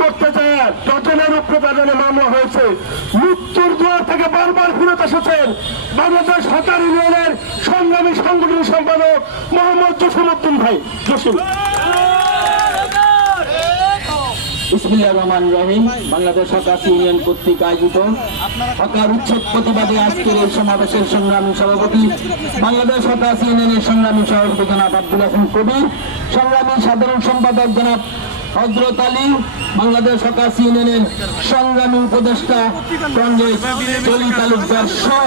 করতে চায় ডজনের উপরে তাদের মামলা হয়েছে। মৃত্যুর দুয়ার থেকে বারবার ফিরত এসেছেন বাংলাদেশ হকার ইউনিয়নের সংগ্রামী সাংগঠনিক সম্পাদক মোহাম্মদ জসিমউদ্দিন ভাই। জসিম। বিসমিল্লাহির রহমানির রহিম। বাংলাদেশ হকার ইউনিয়ন কর্তৃক আয়োজিত হকার উচ্ছেদ প্রতিবাদে আজকের এই সমাবেশের সংগ্রামী সভাপতি বাংলাদেশ হকার ইউনিয়নের সংগ্রামী সভাপতি জনাব আব্দুল হাসান কবির, সংগ্রামী সাধারণ সম্পাদক জনাব হযরত আলী, বাংলাদেশ হকার ইউনিয়নের সংগ্রামী উপদেষ্টা কংগ্রেস চলি তালুকদার সহ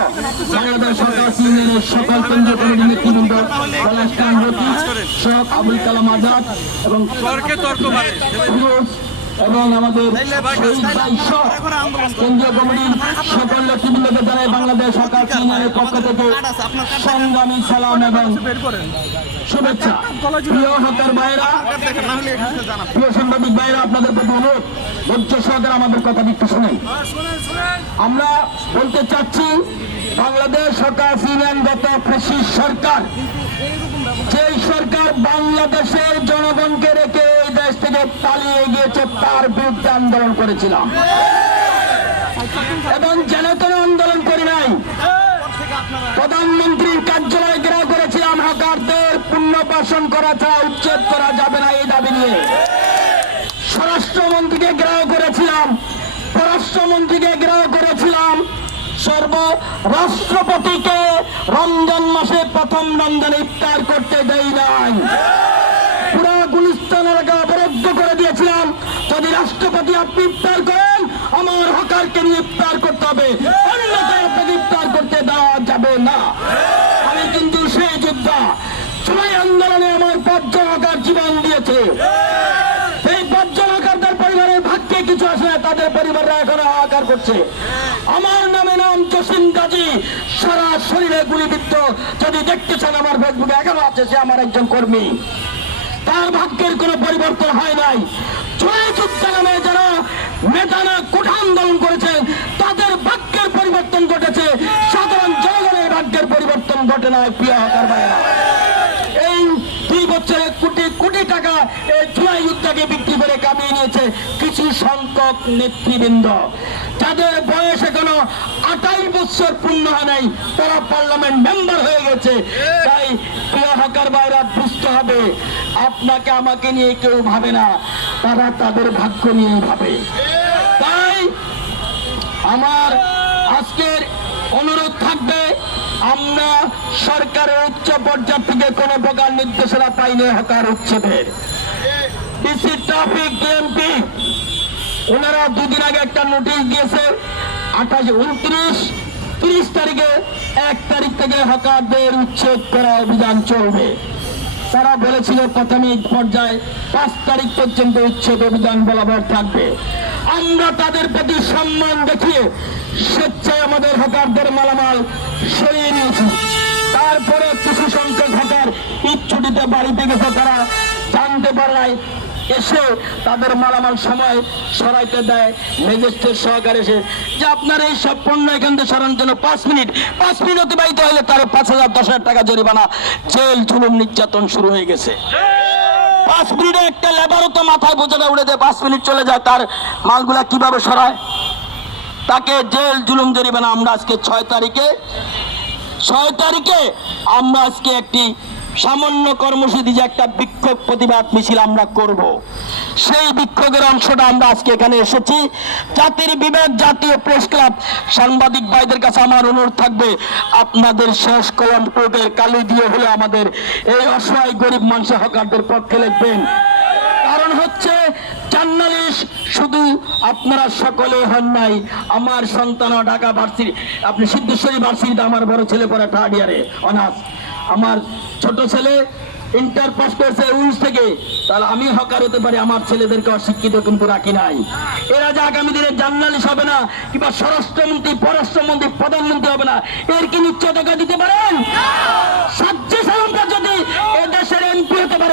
বাংলাদেশ হকার ইউনিয়নের সকল কেন্দ্রীয় কমিটির নেতৃবৃন্দ, পলাশ কামরতি, শেখ আবুল কালাম আজাদ এবং এবং আমাদের কেন্দ্রীয় কমিটির সকল নেতৃবৃন্দকে জানাই বাংলাদেশ হকার ইউনিয়নের পক্ষ থেকে সংগ্রামী সালাম এবং শুভেচ্ছা। প্রিয় হকার ভাইরা, প্রিয় সাংবাদিক ভাইরা, আপনাদের প্রতি অনুরোধ, ধৈর্য সহকারে আমাদের কথা একটু শুনেন। আমরা বলতে চাচ্ছি বাংলাদেশ হকার ইউনিয়ন গত ফ্যাসিস্ট সরকার, যেই সরকার বাংলাদেশের জনগণকে রেখে এই দেশ থেকে পালিয়ে গিয়েছে, তার বিরুদ্ধে আন্দোলন করেছিলাম এবং জেনে কোনো আন্দোলন করি নাই। প্রধানমন্ত্রীর কার্যালয় ঘেরাও করেছিলাম, হকারদের পুনর্বাসন করা ছাড়া উচ্ছেদ করা যাবে না এই দাবি নিয়ে। স্বরাষ্ট্রমন্ত্রীকে ঘেরাও করেছিলাম, পররাষ্ট্রমন্ত্রীকে ঘেরাও করেছিলাম, রাষ্ট্রপতিকে রমজান মাসে প্রথম রমজান ইফতার করতে দেই নাই। পুরা গুলিস্তান এলাকা অবরুদ্ধ করে দিয়েছিলাম, যদি রাষ্ট্রপতি আপনি ইফতার করেন আমার হকারকে নিয়ে ইফতার করতে হবে, অন্যথায় আপনাকে ইফতার করতে দেওয়া যাবে না। আমি কিন্তু সেই যোদ্ধা, জুলাই আন্দোলনে আমার ৫ জন হকার জীবন দিয়েছে। এই ৫ জন হকারদের পরিবারের ভাগ্যে কিছু আসে না, তাদের পরিবাররা এখনো হাহাকার করছে। আমার নামে নাম জসিম গাজী, সারা শরীরে গুলিবিদ্ধ। যদি দেখতে চান আমার ফেসবুকে এখনো আছে, সে আমার একজন কর্মী। তার ভাগ্যের কোনো পরিবর্তন হয় নাই। জুলাই যুদ্ধ নামে যারা মেধানা কোঠা আন্দোলন করেছেন তাদের ভাগ্যের পরিবর্তন ঘটেছে, সাধারণ জনগণের ভাগ্যের পরিবর্তন ঘটে নাই। প্রিয় হকার ভাইরা, এই 2 বছরে কোটি কোটি টাকা এই জুলাই যুদ্ধকে বিক্রি করে কামিয়ে নিয়েছে কিছু সংখ্যক নেতৃবৃন্দ, যাদের বয়স এখনো 28 বছর পূর্ণ হয় নাই, তারা পার্লামেন্ট মেম্বার হয়ে গেছে। তাই প্রিয় হকার ভাইরা, বুঝতে হবে আপনাকে আমাকে নিয়ে কেউ ভাবে না, তারা তাদের ভাগ্য নিয়ে ভাবে। তাই আমার আজকের অনুরোধ থাকবে, আমরা সরকারের উচ্চ পর্যায় থেকে কোনো প্রকার নির্দেশনা পাইনি হকার উচ্ছেদের। ডিসি ট্রাফিক ডিএমপি ওনারা 2 দিন আগে একটা নোটিশ দিয়েছে, 28, 29, 30 তারিখে 1 তারিখ থেকে হকারদের উচ্ছেদ করা অভিযান চলবে। তারা বলেছিল প্রথমে পর্যায়ে 5 তারিখ পর্যন্ত উচ্ছেদ অভিযান বলবৎ থাকবে। আমরা তাদের প্রতি সম্মান দেখিয়ে স্বেচ্ছায় আমাদের হকারদের মালামাল সরিয়ে নিয়েছি। তারপরে কিছু সংখ্যক হকার ঈদ ছুটিতে বাড়িতে গেছে, তারা জানতে পারে নাই, এসে তাদের মালামাল সময় সরাইতে দেয় ম্যাজিস্ট্রেট সহকারে এসে যে আপনার এই সব পণ্য এখান থেকে সরানোর জন্য 5 মিনিট অতিবাহিত হলে তার 5,000 10,000 টাকা জরিমানা, জেল, জুলুম, নির্যাতন শুরু হয়ে গেছে। 5 মিনিটে একটা লেবারও তো মাথায় বোঝাটা উড়ে দেয়, 5 মিনিট চলে যায়, তার মালগুলা কিভাবে সরায়, তাকে জেল, জুলুম, জরিমানা। আমরা আজকে 6 তারিখে আমরা আজকে একটি সামান্য কর্মসূচি, যে একটা বিক্ষোভ প্রতিবাদ মিছিল আমরা করব, সেই বিক্ষোভের অংশটা আমরা আজকে এখানে এসেছি। জাতির বিবেক জাতীয় প্রেস ক্লাব সাংবাদিক ভাইদের কাছে আমার অনুরোধ থাকবে, আপনাদের শেষ কলম টোকের কালি দিয়ে হলে আমাদের এই অসহায় গরিব মানুষের হকারদের পক্ষে লিখবেন। কারণ হচ্ছে জার্নালিস্ট শুধু আপনারা সকলে হন নাই, আমার সন্তানও ঢাকা ভার্সিটি, আপনি সিদ্ধেশ্বরী ভার্সিটিতে আমার বড় ছেলে পড়ে 3rd ইয়ারে অনার্স, আমার ছোট ছেলে ইন্টার পাস করেছে উইস থেকে, তাহলে আমি হকার হতে পারি, আমার ছেলেদেরকে অশিক্ষিত কিন্তু রাখি নাই। এরা যে আগামী দিনে জার্নালিস্ট হবে না, কিংবা স্বরাষ্ট্রমন্ত্রী, পররাষ্ট্রমন্ত্রী, প্রধানমন্ত্রী হবে না, এর কি নিশ্চয়তা দিতে পারেন? সাজ্জে সালামটা যদি এদেশের এমপি হতে পারে,